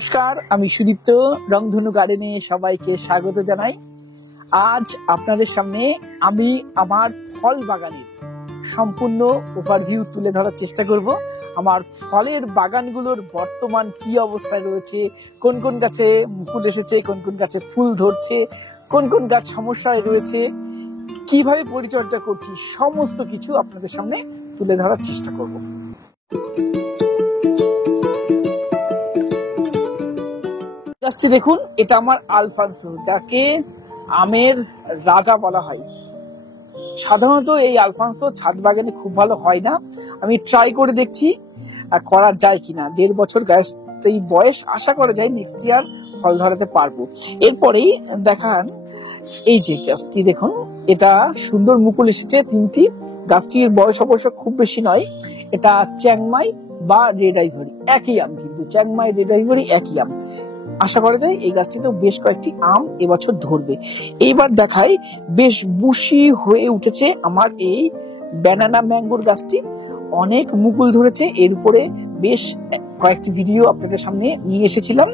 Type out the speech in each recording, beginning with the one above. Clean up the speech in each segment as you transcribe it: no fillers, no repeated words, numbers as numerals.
নমস্কার, আমি সুদীপ্ত। রংধনু গার্ডেনে সবাইকে স্বাগত জানাই। আজ আপনাদের সামনে আমি আমার ফল বাগানের সম্পূর্ণ ওভারভিউ তুলে ধরার চেষ্টা করব। আমার ফলের বাগানগুলোর বর্তমান কি অবস্থায় রয়েছে, কোন কোন গাছে মুকুল এসেছে, কোন কোন গাছে ফুল ধরছে, কোন কোন গাছ সমস্যায় রয়েছে, কিভাবে পরিচর্যা করছি, সমস্ত কিছু আপনাদের সামনে তুলে ধরার চেষ্টা করব। গাছটি দেখুন, এটা আমার আলফানসো, যাকে আমের রাজা বলা হয়। সাধারণত এই আলফানসো ছাদ বাগানে খুব ভালো হয় না। আমি ট্রাই করে দেখছি করা যায় কিনা। 1.5 বছর গাছটাই বয়স, আশা করা যায় নেক্সট ইয়ার ফল ধরাতে পারবো। এরপরেই দেখান এই যে গাছটি দেখুন, এটা সুন্দর মুকুল এসেছে 3টি। গাছটির বয়স অবশ্য খুব বেশি নয়। এটা চ্যাংমাই বা রেড আইভরি, একই আম, কিন্তু চ্যাংমাই রেড আইভরি একই আম। আশা করা যায় এই গাছটিতেও বেশ কয়েকটি আম এবছর ধরবে। এইবার দেখাই, বেশ বুশি হয়ে উঠেছে আমার এই ব্যানানা ম্যাঙ্গোর গাছটি। অনেক মুকুল ধরেছে, এর উপরে বেশ কয়েকটি ভিডিও আপনাদের সামনে নিয়ে এসেছিলাম।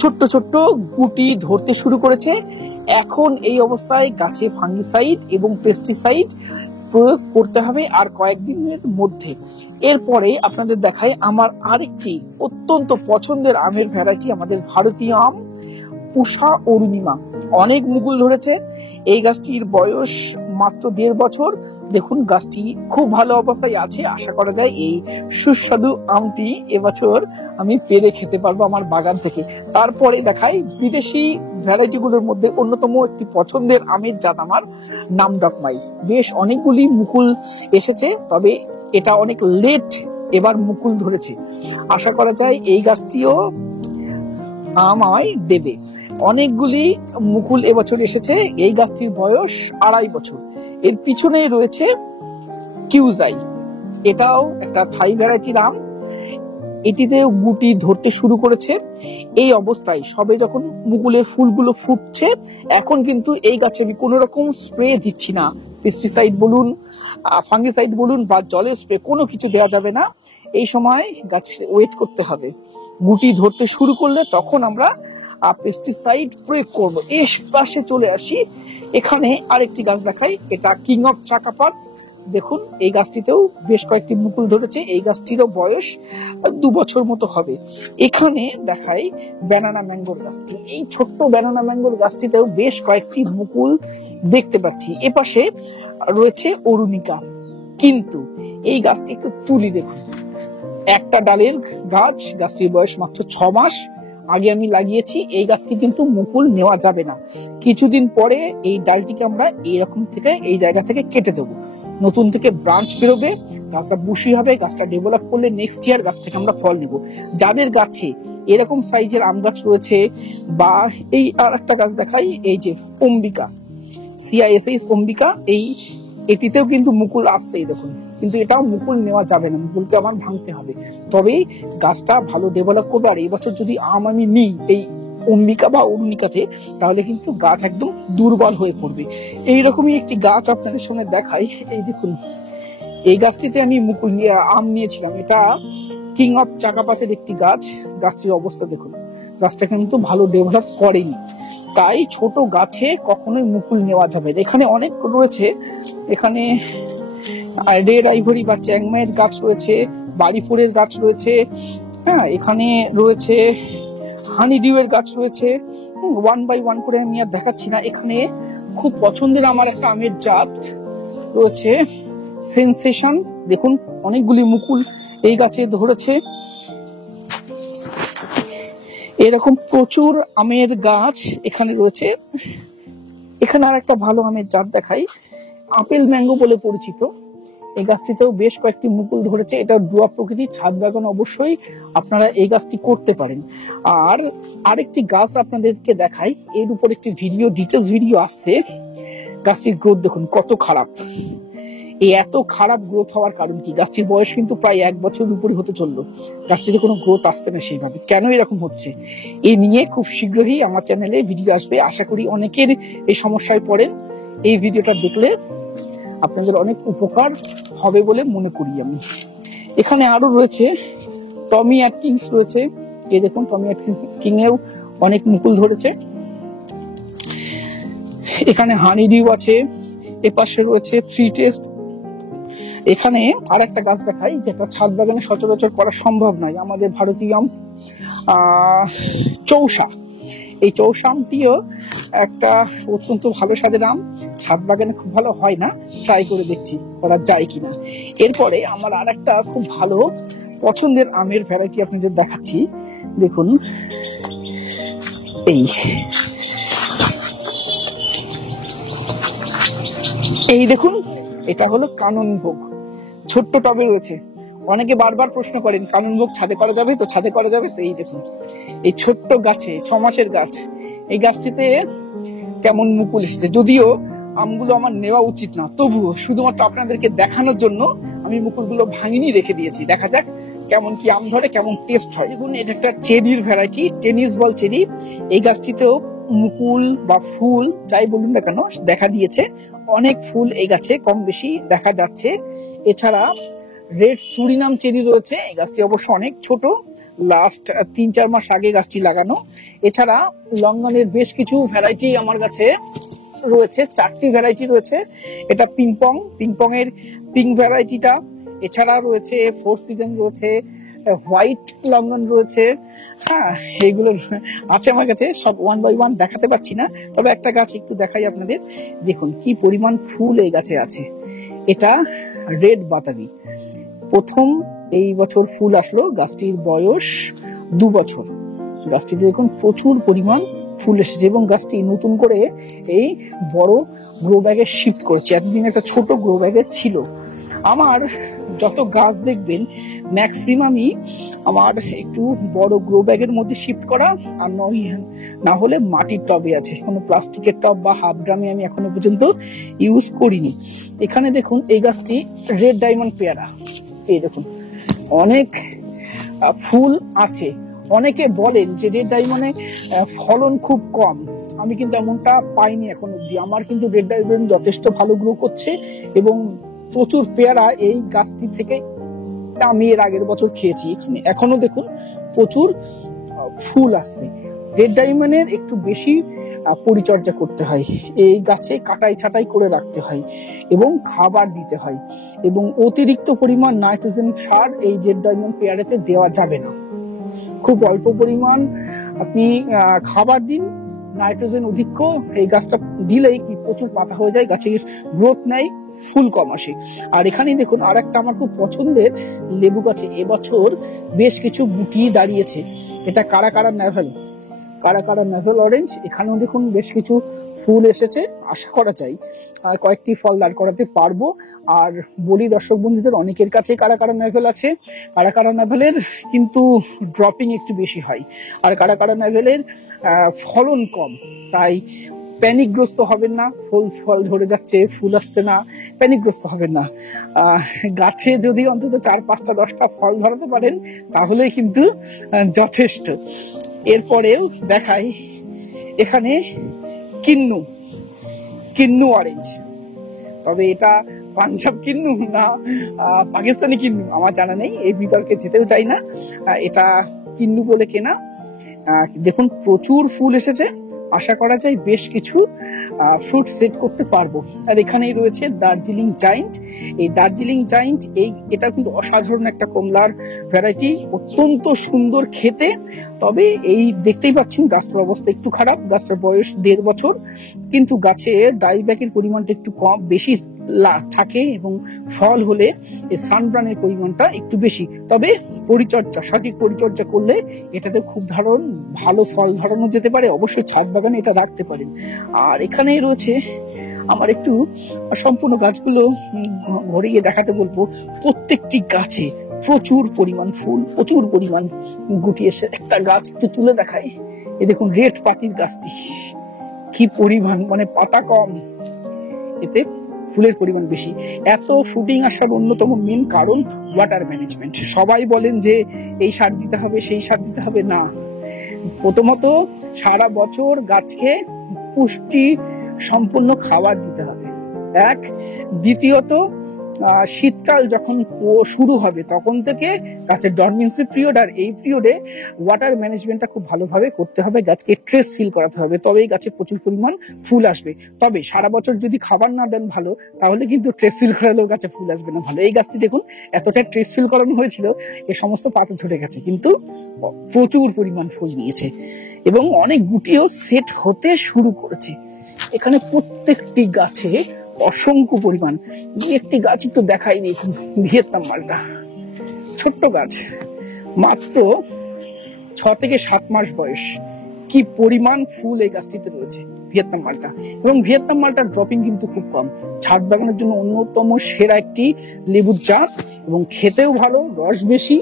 ছোট্ট ছোট্ট গুটি ধরতে শুরু করেছে। এখন এই অবস্থায় গাছে ফাঙ্গিসাইড এবং পেস্টিসাইড প্রয়োগ করতে হবে আর কয়েকদিনের মধ্যে। এরপরে আপনাদের দেখাই আমার আরেকটি অত্যন্ত পছন্দের আমের ভ্যারাইটি, আমাদের ভারতীয় আম উষা অরুণিমা। অনেক মুকুল ধরেছে। এই গাছটির বয়স মাত্র 1.5 বছর। দেখুন, গাছটি খুব ভালো অবস্থায় আছে। আশা করা যায় এই সুস্বাদু আমটি এবছর আমি পেরে খেতে পারবো আমার বাগান থেকে। তারপরে দেখাই বিদেশি ভ্যারাইটি গুলোর মধ্যে অন্যতম একটি পছন্দের আমের জাত আমার নামডকমাই। বেশ অনেকগুলি মুকুল এসেছে, তবে এটা অনেক লেট এবার মুকুল ধরেছে। আশা করা যায় এই গাছটিও আমায় দেবে। অনেকগুলি মুকুল এবছর এসেছে। এই গাছটির বয়স 2.5 বছর। এর পিছনে রয়েছে কিউজাই, এটাও একটা থাই ভ্যারাইটির আম। এটিতে গুটি ধরতে শুরু করেছে। এই অবস্থায় সবে যখন মুকুলের ফুলগুলো ফুটছে, এখন কিন্তু এই গাছে আমি কোনো রকম স্প্রে দিচ্ছি না। পেস্টিসাইড বলুন, ফাঙ্গিসাইড বলুন বা জলের স্প্রে, কোনো কিছু দেওয়া যাবে না। এই সময় গাছ ওয়েট করতে হবে। গুটি ধরতে শুরু করলে তখন আমরা পেস্টিসাইড প্রয়োগ করব। এই পাশে চলে আসি, এখানে আরেকটি গাছ দেখাই, এটা কিং অফ চাকাপাত। দেখুন, এই গাছটিতেও বেশ কয়েকটি মুকুল ধরেছে। এই গাছটিরও বয়স 2 বছর মতো হবে। এখানে দেখাই ব্যানানা ম্যাঙ্গোর গাছটি। এই ছোট্ট ব্যানানা ম্যাঙ্গোর গাছটিতেও বেশ কয়েকটি মুকুল দেখতে পাচ্ছি। এপাশে রয়েছে অরুণিকা, কিন্তু এই গাছটি একটু তুলি দেখুন। একটা ডালের গাছ, গাছটির বয়স মাত্র 6 মাস আগে আমি লাগিয়েছি। এই গাছটি কিন্তু মুকুল নেওয়া যাবে না। কিছুদিন পরে এই ডালটিকে আমরা এইরকম থেকে এই জায়গা থেকে কেটে দেবো। নতুন থেকে ব্রাঞ্চ বেরোবে, গাছটা বুশি হবে। গাছটা ডেভেলপ করলে নেক্সট ইয়ার গাছ থেকে আমরা ফল নিব। যাদের গাছে এরকম সাইজের আম গাছ রয়েছে, বা এই আর একটা গাছ দেখাই, এই যে অম্বিকা, CISS অম্বিকা, এটিতেও কিন্তু মুকুল আসছে দেখুন, কিন্তু এটাও মুকুল নেওয়া যাবে না, মুকুলকে আমার ভাঙতে হবে, তবেই গাছটা ভালো ডেভেলপ করবে। আর এই বছর যদি আম আমি নিই এই অম্বিকা বা অরুণিকাতে, তাহলে কিন্তু গাছ একদম দুর্বল হয়ে পড়বে। এইরকমই একটি গাছ আপনাদের সামনে দেখাই। এই দেখুন, এই গাছটিতে আমি মুকুল নিয়ে আম নিয়েছিলাম। এটা কিং অফ চাকাপাতের একটি গাছ। গাছটির অবস্থা দেখুন, গাছটা কিন্তু ভালো ডেভেলপ করেনি। তাই ছোট গাছে কখনোই মুকুল নেওয়া যাবে। এখানে অনেক রয়েছে, এখানে রেড আইভরি বা চ্যাংমাইয়ের গাছ রয়েছে, বাড়িপুরের গাছ রয়েছে, হ্যাঁ, এখানে রয়েছে হানিডিউয়ের গাছ রয়েছে। 1 বাই 1 করে আমি আর দেখাচ্ছি না। এখানে খুব পছন্দের আমার একটা আমের জাত রয়েছে, সেন্সেশন। দেখুন, অনেকগুলি মুকুল এই গাছে ধরেছে। এরকম প্রচুর আমের গাছ এখানে রয়েছে। এখানে আর একটা ভালো আমের জাত দেখাই, আপেল ম্যাঙ্গো বলে পরিচিত। এই গাছটিতেও বেশ কয়েকটি মুকুল ধরেছে। এটা ড্রোয়া প্রকৃতির ছাদ বাগান, অবশ্যই আপনারা এই গাছটি করতে পারেন। আর আরেকটি গাছ আপনাদেরকে দেখাই, এর উপর একটি ভিডিও, ডিটেলস ভিডিও আসছে। গাছটির গ্রোথ দেখুন কত খারাপ। এই এত খারাপ গ্রোথ হওয়ার কারণ কি? গাছটির বয়স কিন্তু প্রায় 1 বছর উপরে হতে চললো, গাছটিতে কোনো গ্রোথ আসছে না সেইভাবে। কেন এরকম হচ্ছে, এই নিয়ে খুব শীঘ্রই আমার চ্যানেলে ভিডিও আসবে। আশা করি অনেকের এই সমস্যায় পড়েন। এই ভিডিওটা দেখলে আপনাদের অনেক উপকার হবে বলে মনে করি আমি। এখানে আরো রয়েছে টমি অ্যাটকিন্স রয়েছে, এই দেখুন টমিয়া কিং এও অনেক মুকুল ধরেছে। এখানে হানি ডিউ আছে, এপাশে রয়েছে থ্রি টেস্ট। এখানে আর একটা গাছ দেখাই যেটা ছাদ বাগানে সচরাচর করা সম্ভব নয়, আমাদের ভারতীয় আম চৌসা। এই চৌসা আমটিও একটা অত্যন্ত ভালো স্বাদের আম, ছাদ বাগানে খুব ভালো হয় না, ট্রাই করে দেখছি করা যায় কিনা। এরপরে আমার আর একটা খুব ভালো পছন্দের আমের ভ্যারাইটি আপনাদের দেখাচ্ছি। দেখুন এই দেখুন, এটা হলো কাননভোগ, ছোট্ট টবে রয়েছে। অনেকে বারবার প্রশ্ন করেন কাননভোগ ছাদে করা যাবে তো, ছাদে করা যাবে তো। এই দেখুন এই ছোট্ট গাছে, 6 মাসের গাছ, এই গাছটিতে কেমন মুকুল এসেছে। যদিও আমগুলো আমার নেওয়া উচিত না, তবুও শুধুমাত্র আপনাদেরকে দেখানোর জন্য আমি মুকুলগুলো ভাঙিনি, রেখে দিয়েছি। দেখা যাক কেমন কি আম ধরে, কেমন টেস্ট হয়। দেখুন এটা একটা চেরির ভ্যারাইটি, টেনিস বল চেরি। এই গাছটিতেও মুকুল বা ফুল যাই বলুন না কেন দেখা দিয়েছে, অনেক ফুল এই গাছে কম বেশি দেখা যাচ্ছে। এছাড়া রেড সুরিনাম চেরি রয়েছে, এই গাছটি অবশ্য অনেক ছোট, লাস্ট 3-4 মাস আগে গাছটি লাগানো। এছাড়া লঙ্গনের বেশ কিছু ভ্যারাইটি আমার কাছে রয়েছে, 4টি ভ্যারাইটি রয়েছে। এটা পিংপং এর পিঙ্ক ভ্যারাইটিটা, এছাড়া রয়েছে 4 সিজন রয়েছে, হোয়াইট লঙ্গন রয়েছে। হ্যাঁ, এইগুলো আছে আমার কাছে, সব 1 বাই 1 দেখাতে পাচ্ছি না, তবে একটা গাছ একটু দেখাই আপনাদের। দেখুন কি পরিমাণ ফুল এই গাছে আছে। এটা রেড বাতাবি, প্রথম এই বছর ফুল আসলো, গাছটির বয়স 2 বছর। গাছটিতে দেখুন প্রচুর পরিমাণ ফুল এসেছে এবং গাছটি নতুন করে এই বড় গ্রো ব্যাগে শিফট করছে। এতদিন একটা ছোট গ্রো ব্যাগে ছিল। আমার যত গাছ দেখবেন ম্যাক্সিমামই আমার একটু বড় গ্রো ব্যাগের মধ্যে শিফট করা, আর না হলে মাটির টবে আছে। কোনো প্লাস্টিকের টব বা হাফ ড্রামে আমি এখনো পর্যন্ত ইউজ করিনি। এখানে দেখুন এই গাছটি রেড ডায়মন্ড পেয়ারা, এই দেখুন অনেক ফুল আছে। অনেকে বলেন যে রেড ডায়মন্ডে ফলন খুব কম, আমি কিন্তু এমনটা পাইনি এখন অব্দি। আমার কিন্তু রেড ডায়মন্ড যথেষ্ট ভালো গ্রো করছে এবং প্রচুর পেয়ারা এই গাছটি থেকে আমি এর আগের বছর খেয়েছি। এখনো দেখুন প্রচুর ফুল আসছে। রেড ডায়মন্ডের একটু বেশি পরিচর্যা করতে হয়, এই গাছে কাটাই ছাটাই করে রাখতে হয় এবং খাবার দিতে হয়, এবং অতিরিক্ত পরিমাণ নাইট্রোজেন সার এই রেড ডায়মন্ড পেয়ারাতে দেওয়া যাবে না। খুব অল্প পরিমাণ আপনি খাবার দিন, নাইট্রোজেন অধিক এই গাছটা দিলেই কি প্রচুর পাতা হয়ে যায়, গাছের গ্রোথ নেই, ফুল কম আসে। আর এখানে দেখুন আর একটা আমার খুব পছন্দের লেবু গাছে এবছর বেশ কিছু গুটি দাঁড়িয়েছে। এটা কারা নেভেল অরেঞ্জ। এখানেও দেখুন বেশ কিছু ফুল এসেছে, আশা করা যায় আর কয়েকটি ফল দাঁড় করাতে পারবো। আর বলি দর্শক বন্ধুদের, অনেকের কাছে কারা নেভেল আছে, কারা নেভেলের কিন্তু ড্রপিং একটু বেশি হয়, আর কারা নেভেলের ফলন কম। তাই প্যানিকগ্রস্ত হবেন না, ফল ধরে যাচ্ছে ফুল আসছে না, প্যানিকগ্রস্ত হবেন না। গাছে যদি অন্তত 4-5টা 10টা ফল ধরাতে পারেন তাহলেই কিন্তু যথেষ্ট। এরপরেও দেখাই এখানে কিন্নু অরেঞ্জ, তবে এটা পাঞ্জাব কিন্নু না পাকিস্তানি কিন্নু আমার জানা নেই, এই বিতর্কে যেতেও চাই না। এটা কিন্নু বলে কেনা। দেখুন প্রচুর ফুল এসেছে, আশা করা যায় বেশ কিছু ফ্রুট সেট করতে পারবো। আর এখানেই রয়েছে দার্জিলিং জায়েন্ট। এই দার্জিলিং জায়েন্ট এটা কিন্তু অসাধারণ একটা কমলার ভ্যারাইটি, অত্যন্ত সুন্দর খেতে। তবে এই দেখতেই পাচ্ছেন গাছটার অবস্থা একটু খারাপ, গাছটার বয়স 1.5 বছর, কিন্তু গাছে ডাইব্যাকের পরিমাণটা একটু বেশি থাকে এবং ফল হলে সানব্রানের পরিমাণটা একটু বেশি। তবে সঠিক পরিচর্যা করলে এটাতে খুব ভালো ফল ধরানো যেতে পারে। অবশ্যই ছাদ বাগানে এটা রাখতে পারেন। আর এখানে রয়েছে আমার একটু সম্পূর্ণ গাছগুলো ঘুরিয়ে দেখাতে বলবো। প্রত্যেকটি গাছে প্রচুর পরিমাণ ফুল, প্রচুর পরিমাণ গুটি এসে। একটা গাছ একটু তুলে দেখাই, এই দেখুন রেড পাতির গাছটি, কি পরিমাণ, মানে পাতা কম, এতে ফুলের পরিমাণ বেশি। এত ফ্রুটিং আসার অন্যতম মেন কারণ ওয়াটার ম্যানেজমেন্ট। সবাই বলেন যে এই সার দিতে হবে, সেই সার দিতে হবে, না। প্রথমত সারা বছর গাছকে পুষ্টি সম্পূর্ণ খাবার দিতে হবে, এক। দ্বিতীয়ত শীতকাল যখন শুরু হবে তখন থেকে গাছের ডরমেন্সি পিরিয়ড, আর এই পিরিয়ডে ওয়াটার ম্যানেজমেন্টটা খুব ভালোভাবে করতে হবে, গাছকে ট্রেস ফিল করাতে হবে, তবেই গাছে প্রচুর পরিমাণ ফুল আসবে। তবে সারা বছর যদি খাবার না দেন ভালো, তাহলে কিন্তু ট্রেস ফিল করালেও গাছে ফুল আসবে না ভালো। এই গাছটি দেখুন এতটা ট্রেস ফিল করানো হয়েছিল, এ সমস্ত পাতা ঝরে গেছে, কিন্তু প্রচুর পরিমাণ ফুল দিয়েছে এবং অনেক গুটিও সেট হতে শুরু করেছে। এখানে প্রত্যেকটি গাছে অসংখ্য পরিমাণ। একটি গাছ একটু দেখাই দেখুন, ভিয়েতনাম মালটা, ছোট্ট গাছ, মাত্র 6 থেকে 7 মাস বয়স। কি পরিমাণ ফুল এই গাছটিতে রয়েছে ভিয়েতনাম মালটা। এবং ভিয়েতনাম মালটার ড্রপিং কিন্তু খুব কম, ছাদ বাগানের জন্য অন্যতম সেরা একটি লেবুর জাত এবং খেতেও ভালো, রস বেশি,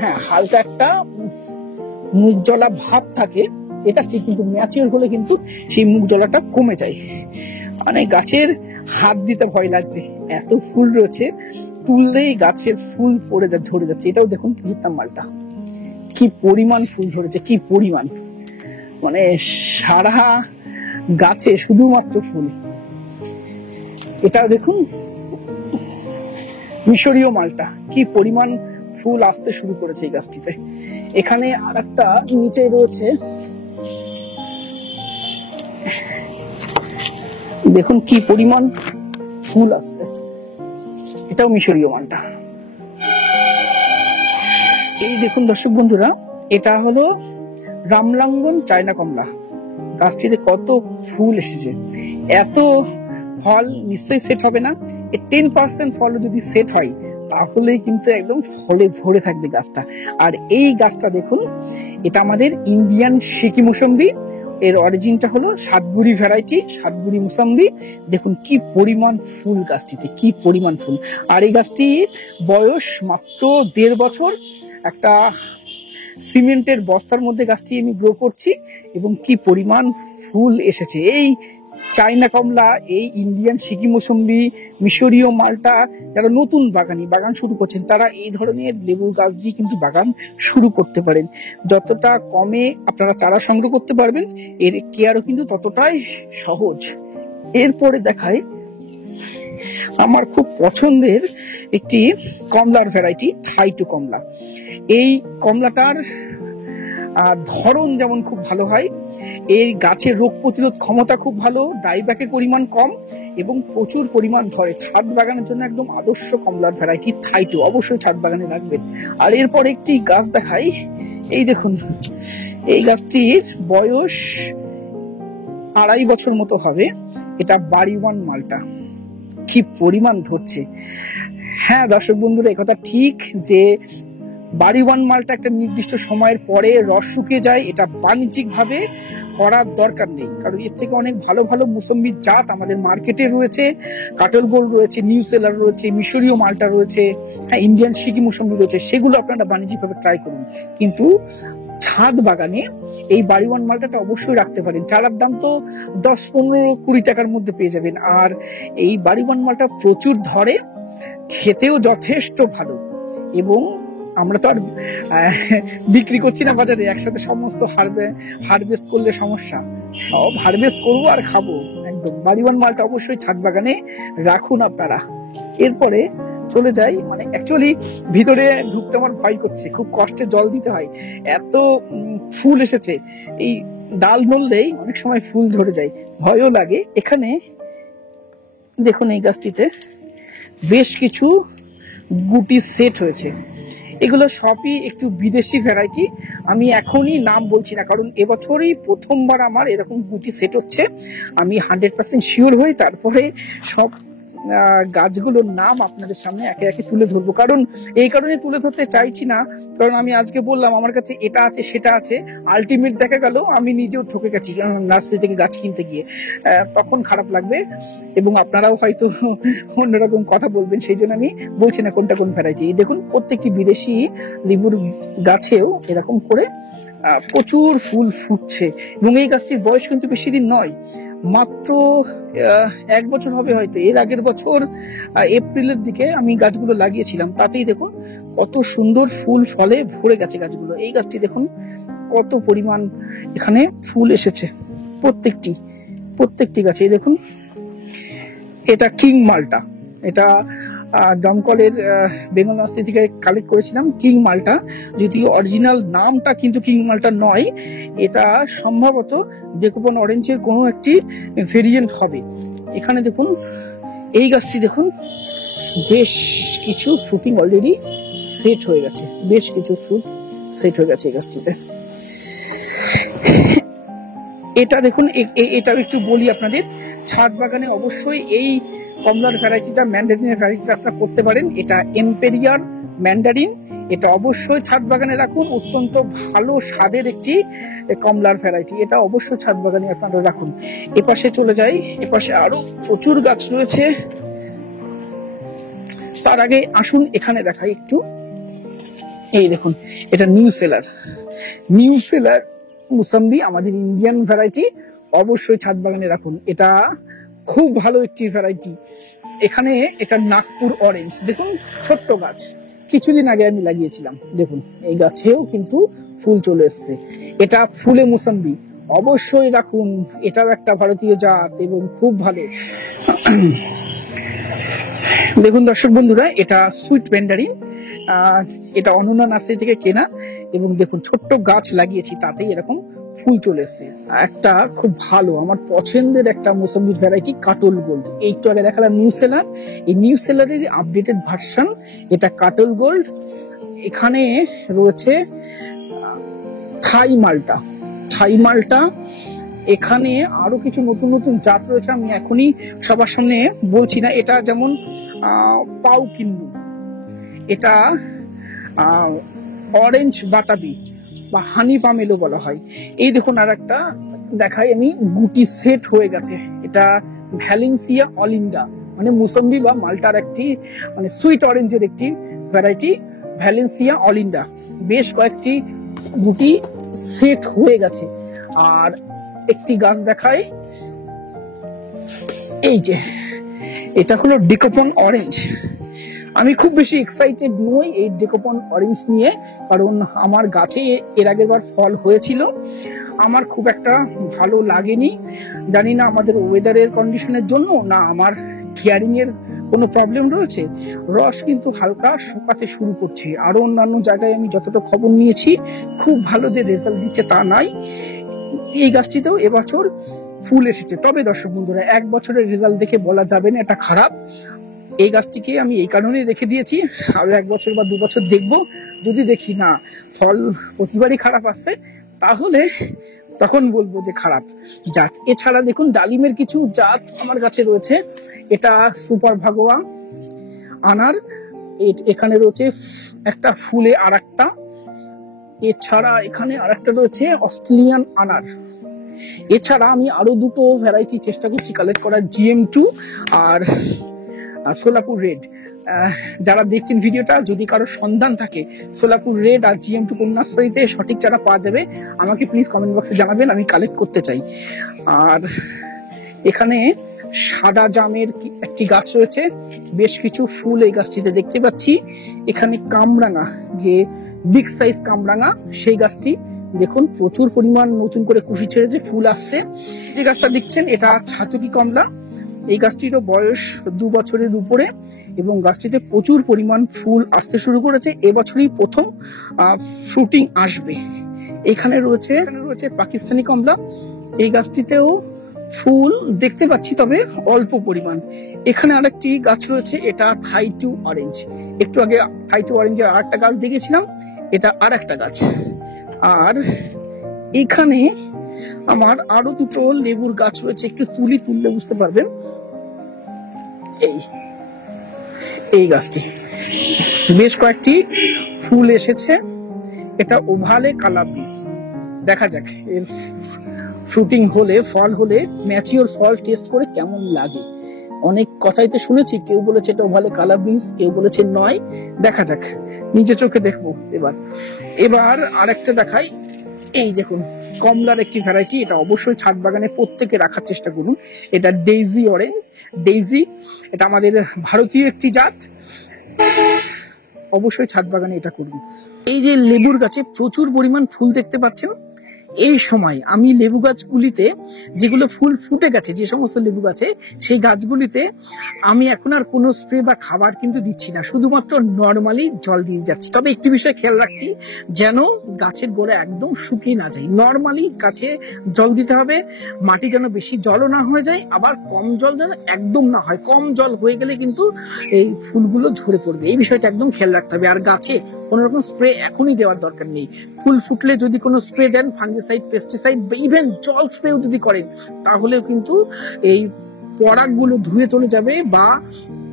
হ্যাঁ হালকা একটা মুখ জ্বলা ভাব থাকে, এটা ঠিক, কিন্তু ম্যাচিওর হলে কিন্তু সেই মুখ জ্বলাটা কমে যায়। মানে গাছের হাত দিতে ভয় লাগছে, এত ফুল রয়েছে, তুললেই গাছের ফুল পড়ে ঝরে যাচ্ছে। এটাও দেখুন ভিয়েতনাম মালটা, কি পরিমাণ ফুল ধরেছে, কি পরিমাণ, মানে সারা গাছে শুধুমাত্র ফুল। এটাও দেখুন মিশরীয় মালটা, কি পরিমাণ ফুল আসতে শুরু করেছে এই গাছটিতে। এখানে আর একটা নিচে রয়েছে, দেখুন কি পরিমাণ ফুল আসছে, এটাও মিশরীয় মালটা। এই দেখুন দর্শক বন্ধুরা, এটা হলো রামলাঙ্গন চায়না কমলা, গাছটিতে কত ফুল এসেছে। এত ফল নিশ্চয়ই সেট হবে না, 10% ফল যদি সেট হয় তাহলে কিন্তু একদম ফলে ভরে থাকবে গাছটা। আর এই গাছটা দেখুন, এটা আমাদের ইন্ডিয়ান সিকি মুসম্বি, এর অরিজিনটা হলো সাতগুড়ি ভ্যারাইটি, সাতগুড়ি মুসাম্বি। দেখুন কি পরিমাণ ফুল গাছটিতে, কি পরিমাণ ফুল। আর এই গাছটির বয়স মাত্র 1.5 বছর। একটা সিমেন্টের বস্তার মধ্যে গাছটি আমি গ্রো করছি এবং কি পরিমাণ ফুল এসেছে। এই চায়না কমলা, এই ইন্ডিয়ান সিকি মৌসুম্বি, মিশরীয় মালটা, যারা নতুন বাগান শুরু করছেন, তারা এই ধরনের লেবুর গাছ দিয়ে কিন্তু বাগান শুরু করতে পারেন। যতটা কমে আপনারা চারা সংগ্রহ করতে পারবেন, এর কেয়ারও কিন্তু ততটাই সহজ। এরপরে দেখায় আমার খুব পছন্দের একটি কমলার ভ্যারাইটি, থাইটু কমলা। এই কমলাটার ধরন যেমন খুব ভালো হয়, এই গাছের রোগ প্রতিরোধ ক্ষমতা খুব ভালো, ডাইব্যাকের পরিমাণ কম এবং প্রচুর পরিমাণ ধরে। ছাদ বাগানের জন্য একদম আদর্শ কমলার ভ্যারাইটি থাইটু, অবশ্যই ছাদ বাগানে রাখবেন। আর এরপর একটি গাছ দেখাই, এই দেখুন, এই গাছটির বয়স 2.5 বছর মতো হবে। এটা বাড়িওয়ান মালটা, কি পরিমাণ ধরছে। হ্যাঁ দর্শক বন্ধুরা, একথা ঠিক যে বাড়িওয়ান মালটা একটা নির্দিষ্ট সময়ের পরে রস শুকিয়ে যায়, এটা বাণিজ্যিক ভাবে করার দরকার নেই, কারণ এর থেকে অনেক ভালো ভালো মুসম্বির জাত আমাদের মার্কেটে রয়েছে। কাটল গোল্ড রয়েছে, নিউ সেলার রয়েছে, মিশরীয় মালটা রয়েছে, হ্যাঁ ইন্ডিয়ান সিকি মুসম্বি রয়েছে, সেগুলো আপনারা বাণিজ্যিক ভাবে ট্রাই করুন। কিন্তু ছাদ বাগানে এই বাড়িওয়ান মালটাটা অবশ্যই রাখতে পারেন। চারার দাম তো 10, 15, 20 টাকার মধ্যে পেয়ে যাবেন। আর এই বাড়িওয়ান মালটা প্রচুর ধরে, খেতেও যথেষ্ট ভালো। এবং আমরা তো আর বিক্রি করছি না বাজারে, একসাথে সমস্ত হারভেস্ট করলে সমস্যা, সব হারভেস্ট করবো আর খাবো একদম। বাড়িওয়ান মালটা অবশ্যই ছাদ বাগানে রাখুন আপনারা। এরপরে চলে যাই, মানে অ্যাকচুয়ালি ভিতরে ঢুকতে আমার ভয় করছে, খুব কষ্টে জল দিতে হয়, এত ফুল এসেছে। এই ডাল নড়লেই অনেক সময় ফুল ধরে যায়, ভয়ও লাগে। এখানে দেখুন এই গাছটিতে বেশ কিছু গুটি সেট হয়েছে, এগুলো সবই একটু বিদেশি ভ্যারাইটি। আমি এখনই নাম বলছি না, কারণ এবছরই প্রথমবার আমার এরকম গুটি সেট হচ্ছে। আমি 100% শিওর হই, তারপরে সব গাছগুলোর নাম আপনাদের সামনে একে একে তুলে ধরবো। কারণ এই কারণে তুলে ধরতে চাইছি না, কারণ আমি আজকে বললাম আমার কাছে এটা আছে সেটা আছে, আলটিমেট দেখা গেল আমি নিজেও ঠকে গেছি নার্সারি থেকে গাছ কিনতে গিয়ে, তখন খারাপ লাগবে এবং আপনারাও হয়তো অন্যরকম কথা বলবেন। সেই জন্য আমি বলছি না কোনটা কোন ভ্যারাইটি। দেখুন প্রত্যেকটি বিদেশি লেবুর গাছেও এরকম করে প্রচুর ফুল ফুটছে এবং এই গাছটির বয়স কিন্তু বেশি দিন নয়, মাত্র 1 বছর হবে হয়তো। এর আগের বছর এপ্রিলের দিকে আমি গাছগুলো লাগিয়েছিলাম, তাতেই দেখুন কত সুন্দর ফুল ফলে ভরে গেছে গাছগুলো। এই গাছটি দেখুন কত পরিমাণ এখানে ফুল এসেছে প্রত্যেকটি গাছে। দেখুন এটা কিং মালটা, এটা দমকলের বেঙ্গল নার্সারি থেকে কালেক্ট করেছিলাম কিং মালটা, যদিও অরিজিনাল নামটা কিন্তু কিং মালটা নয়, এটা সম্ভবত ডেকোপন অরেঞ্জের কোনো একটি ভেরিয়েন্ট হবে। এখানে দেখুন এই গাছটি দেখুন বেশ কিছু ফ্রুটিং অলরেডি সেট হয়ে গেছে, বেশ কিছু ফ্রুট সেট হয়ে গেছে এই গাছটিতে। এটা দেখুন, এটা একটু বলি আপনাদের, ছাদ বাগানে অবশ্যই এই কমলার ভ্যারাইটিটা, ম্যান্ডারিনের ভ্যারাইটিটা আপনারা করতে পারেন। এটা এম্পেরিয়ার ম্যান্ডারিন, এটা অবশ্যই ছাদ বাগানে রাখুন, অত্যন্ত ভালো স্বাদের একটি কমলার ভ্যারাইটি, এটা অবশ্যই ছাদ বাগানে আপনারা রাখুন। এপাশে চলে যাই, এপাশে আরো প্রচুর গাছ রয়েছে। তার আগে আসুন এখানে দেখাই একটু। এই দেখুন, এটা নিউ সেলার মুসাম্বি, আমাদের ইন্ডিয়ান ভ্যারাইটি, অবশ্যই ছাদ বাগানে রাখুন। এটা খুব ভালো একটি ভ্যারাইটি। এখানে এটা নাগপুর অরেঞ্জ, দেখুন ছোট্ট গাছ, কিছুদিন আগে আমি লাগিয়েছিলাম, দেখুন এই গাছেও কিন্তু ফুল চলে এসছে। এটা ফুলে মুসাম্বি, অবশ্যই রাখুন, এটাও একটা ভারতীয় জাত এবং খুব ভালো। দেখুন দর্শক বন্ধুরা, এটা সুইট ম্যান্ডারিন, এটা অনন্যা নার্সারি থেকে কেনা, এবং দেখুন ছোট্ট গাছ লাগিয়েছি, তাতেই এরকম ফুল চলে এসছে। একটা খুব ভালো আমার পছন্দের একটা মৌসুমী ভ্যারাইটি কাটল গোল্ড, একটু আগে দেখালাম নিউ সেলার, এই নিউ সেলারের আপডেটেড ভার্সন এটা কাটল গোল্ড। এখানে রয়েছে থাই মাল্টা, এখানে আরো কিছু নতুন নতুন জাত রয়েছে, আমি এখনই সবার সামনে বলছি না। এটা যেমন পাউ কিন্নু, এটা অরেঞ্জ বাতাবি বা হানি পামেলো বলা হয়। এই দেখুন আর একটা দেখাই আমি, গুটি সেট হয়ে গেছে, এটা ভ্যালেন্সিয়া অলিন্ডা, মানে মুসম্বি বা মাল্টার একটি মানে সুইট অরেঞ্জের একটি ভ্যারাইটি, ভ্যালেন্সিয়া অলিন্ডা, বেশ কয়েকটি গুটি সেট হয়ে গেছে। আর একটি গাছ দেখাই, এই যে এটা হলো ডেকোপন অরেঞ্জ। আমি খুব বেশি এক্সাইটেড নই এই ডেকোপন অরেঞ্জ নিয়ে, কারণ আমার গাছে এর আগের বার ফল হয়েছিল, আমার খুব একটা ভালো লাগেনি। জানি না আমাদের ওয়েদারের কন্ডিশনের জন্য না আমার কেয়ারিং এর কোনো প্রবলেম রয়েছে, রস কিন্তু হালকা শুকাতে শুরু করছে। আরো অন্যান্য জায়গায় আমি যতটা খবর নিয়েছি খুব ভালো যে রেজাল্ট দিচ্ছে তা নাই। এই গাছটিতেও এবছর ফুল এসেছে, তবে দর্শক বন্ধুরা এক বছরের রেজাল্ট দেখে বলা যাবে না এটা খারাপ। এই গাছটিকে আমি এই কারণে রেখে দিয়েছি, আরো 1 বছর বা 2 বছর দেখবো, যদি দেখি না ফল প্রতিবারই খারাপ আসছে তাহলে তখন বলবো যে খারাপ জাত। এছাড়া দেখুন ডালিমের কিছু জাত আমার কাছে রয়েছে, এটা সুপার ভাগোয়া আনার, এখানে রয়েছে একটা ফুলে আর একটা, এছাড়া এখানে আর একটা রয়েছে অস্ট্রেলিয়ান আনার। এছাড়া আমি আরো দুটো ভ্যারাইটি চেষ্টা করছি কালেক্ট করার, GM2 আর সোলাপুর রেড। যারা দেখছেন ভিডিওটা, যদি কারো সন্ধান থাকে সোলাপুর রেড আর GM2 কোন নার্সারিতে সঠিক চারা পাওয়া যাবে আমাকে প্লিজ কমেন্ট বক্সে জানাবেন, আমি কালেক্ট করতে চাই। আর এখানে সাদা জামের একটি গাছ রয়েছে, বেশ কিছু ফুল এই গাছটিতে দেখতে পাচ্ছি। এখানে কামরাঙা, যে বিগ সাইজ কামরাঙা, সেই গাছটি দেখুন প্রচুর পরিমাণ নতুন করে কুশি ছেড়েছে, ফুল আসছে। যে গাছটা দেখছেন এটা ছাতকি কমলা, এই গাছটিরও বয়স 2 বছরের উপরে এবং গাছটিতে প্রচুর পরিমাণ ফুল আসতে শুরু করেছে, এবছরই প্রথম ফ্রুটিং আসবে। এখানে রয়েছে পাকিস্তানি কমলা, এই গাছটিতেও ফুল দেখতে পাচ্ছি তবে অল্প পরিমাণ। এখানে আরেকটি গাছ রয়েছে, এটা থাই2 অরেঞ্জ, একটু আগে থাই2 অরেঞ্জের আর একটা গাছ দেখেছিলাম, এটা আর একটা গাছ। আর এখানে আমার আরো দুটো লেবুর গাছ রয়েছে, একটু তুললে বুঝতে পারবেন। এই গাছটি বেশ কয়েকটি ফুল এসেছে, এটা ওভালে কালাব্রিজ, দেখা যাক এর ফ্রুটিং হলে, ফল হলে, ম্যাচিওর ফল টেস্ট করে কেমন লাগে। অনেক কথাই তো শুনেছি, কেউ বলেছে এটা ওভালে কালাব্রিজ, কেউ বলেছে নয়, দেখা যাক, নিজে চোখে দেখবো। এবার আরেকটা দেখাই, এই দেখুন কমলার একটি ভ্যারাইটি, এটা অবশ্যই ছাদ বাগানে প্রত্যেকে রাখার চেষ্টা করুন। এটা ডেইজি অরেঞ্জ, এটা আমাদের ভারতীয় একটি জাত, অবশ্যই ছাদ বাগানে এটা করুন। এই যে লেবুর গাছে প্রচুর পরিমাণ ফুল দেখতে পাচ্ছেন, এই সময় আমি লেবু গাছগুলিতে যেগুলো ফুল ফুটে গেছে, যে সমস্ত লেবু গাছে, সেই গাছগুলিতে আমি এখন আর কোনো স্প্রে বা খাবার কিন্তু দিচ্ছি না, শুধুমাত্র নর্মালি জল দিয়ে যাচ্ছি। তবে একটি বিষয় খেয়াল রাখছি, যেন গাছের গোড়া একদম শুকিয়ে না যায়। নর্মালি গাছে জল দিতে হবে, মাটি যেন বেশি জলও না হয়ে যায়, আবার কম জল যেন একদম না হয়। কম জল হয়ে গেলে কিন্তু এই ফুলগুলো ঝরে পড়বে, এই বিষয়টা একদম খেয়াল রাখতে হবে। আর গাছে কোনো রকম স্প্রে এখনই দেওয়ার দরকার নেই। ফুল ফুটলে যদি কোনো স্প্রে দেন, ফাঙ্গিসাইড, পেস্টিসাইড বা ইভেন জল স্প্রেও যদি করেন, তাহলেও কিন্তু এই পরাগগুলো ধুয়ে চলে যাবে বা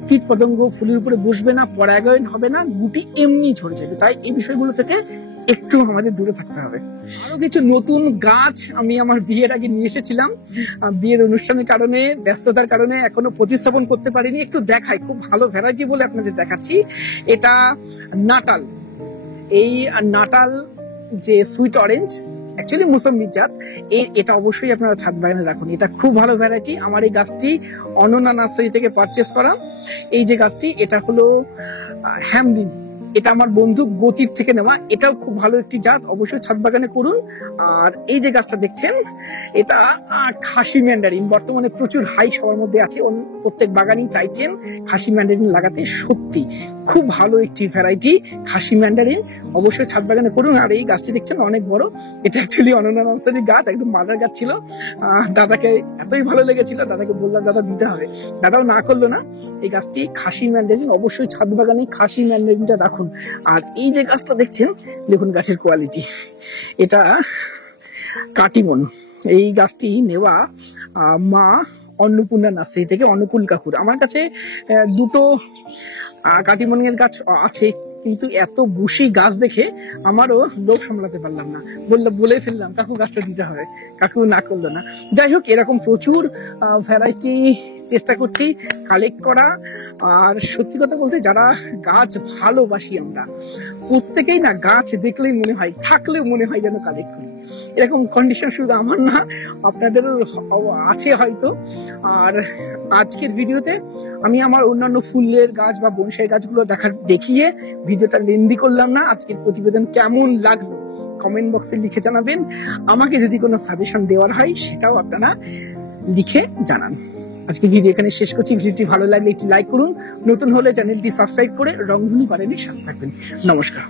কীট পতঙ্গ ফুলের উপরে বসবে না, পরাগায়ন হবে না, গুটি এমনি ঝরে যাবে। তাই এই বিষয়গুলো থেকে একটু আমাদের দূরে থাকতে হবে। আরো কিছু নতুন গাছ আমি আমার বিয়ের আগে নিয়ে এসেছিলাম, বিয়ের অনুষ্ঠানের কারণে, ব্যস্ততার কারণে এখনো প্রতিস্থাপন করতে পারিনি। একটু দেখাই, খুব ভালো ভ্যারাইটি বলে আপনাদের দেখাচ্ছি। এটা নাটাল। এই নাটাল যে সুইট অরেঞ্জ, অ্যাকচুয়ালি মুসম্বির জাত, এটা অবশ্যই আপনারা ছাদ বাগানে রাখুন। এটা খুব ভালো ভ্যারাইটি। আমার এই গাছটি অনন্যা নার্সারি থেকে পারচেস করা। এই যে গাছটি, এটা হলো হ্যামলিন, এটা আমার বন্ধু গতির থেকে নেওয়া। এটাও খুব ভালো একটি জাত, অবশ্যই ছাদ বাগানে করুন। আর এই যে গাছটা দেখছেন, এটা খাসি ম্যান্ডারিন, বর্তমানে প্রচুর হাই সবার মধ্যে আছে, প্রত্যেক বাগানই চাইছেন খাসি ম্যান্ডারিন লাগাতে। সত্যি খুব ভালো একটি ভ্যারাইটি খাসি ম্যান্ডারিন, অবশ্যই ছাদ বাগানে করুন। আর এই গাছটি দেখছেন অনেক বড়, এটা অ্যাকচুয়ালি অনন্যা নার্সারির গাছ, একদম মাদার গাছ ছিল। দাদাকে এতই ভালো লেগেছিল, দাদাকে বললাম দাদা দিতে হবে, দাদাও না করলো না। এই গাছটি খাসি ম্যান্ডারিন, অবশ্যই ছাদ বাগানে খাসি ম্যান্ডারিনটা রাখুন। আর এই যে গাছটা দেখছেন, দেখুন গাছের কোয়ালিটি, এটা কাটিমন। এই গাছটি নেওয়া মা অন্নপূর্ণা নার্সারি থেকে, অনুকূল কাকুর। আমার কাছে দুটো কাটিমনের গাছ আছে, কিন্তু এত বুশি গাছ দেখে আমারও লোভ সামলাতে পারলাম না, বলে ফেললাম কাকু গাছটা দিতে হবে, কাকু না করলো না। যাই হোক, এরকম প্রচুর ভ্যারাইটি চেষ্টা করছি কালেক্ট করা। আর সত্যি কথা বলতে, যারা গাছ ভালোবাসি আমরা প্রত্যেকেই না, গাছ দেখলেই মনে হয়, থাকলেও মনে হয় যেন কালেক্ট করি। এরকম কন্ডিশন শুধু আমার না, আপনাদেরও আছে হয়তো। আর আজকের ভিডিওতে আমি আমার অন্যান্য ফুলের গাছ বা বনসাই গাছগুলো দেখিয়ে ভিডিওটা লেন্দি করলাম না। আজকের প্রতিবেদন কেমন লাগলো কমেন্ট বক্সে লিখে জানাবেন। আমাকে যদি কোনো সাজেশন দেওয়ার হয়, সেটাও আপনারা লিখে জানান। আজকে ভিডিও এখানে শেষ করছি। ভিডিওটি ভালো লাগলে একটি লাইক করুন, নতুন হলে চ্যানেলটি সাবস্ক্রাইব করে রংধনী বাড়ির সাথে থাকবেন। নমস্কার।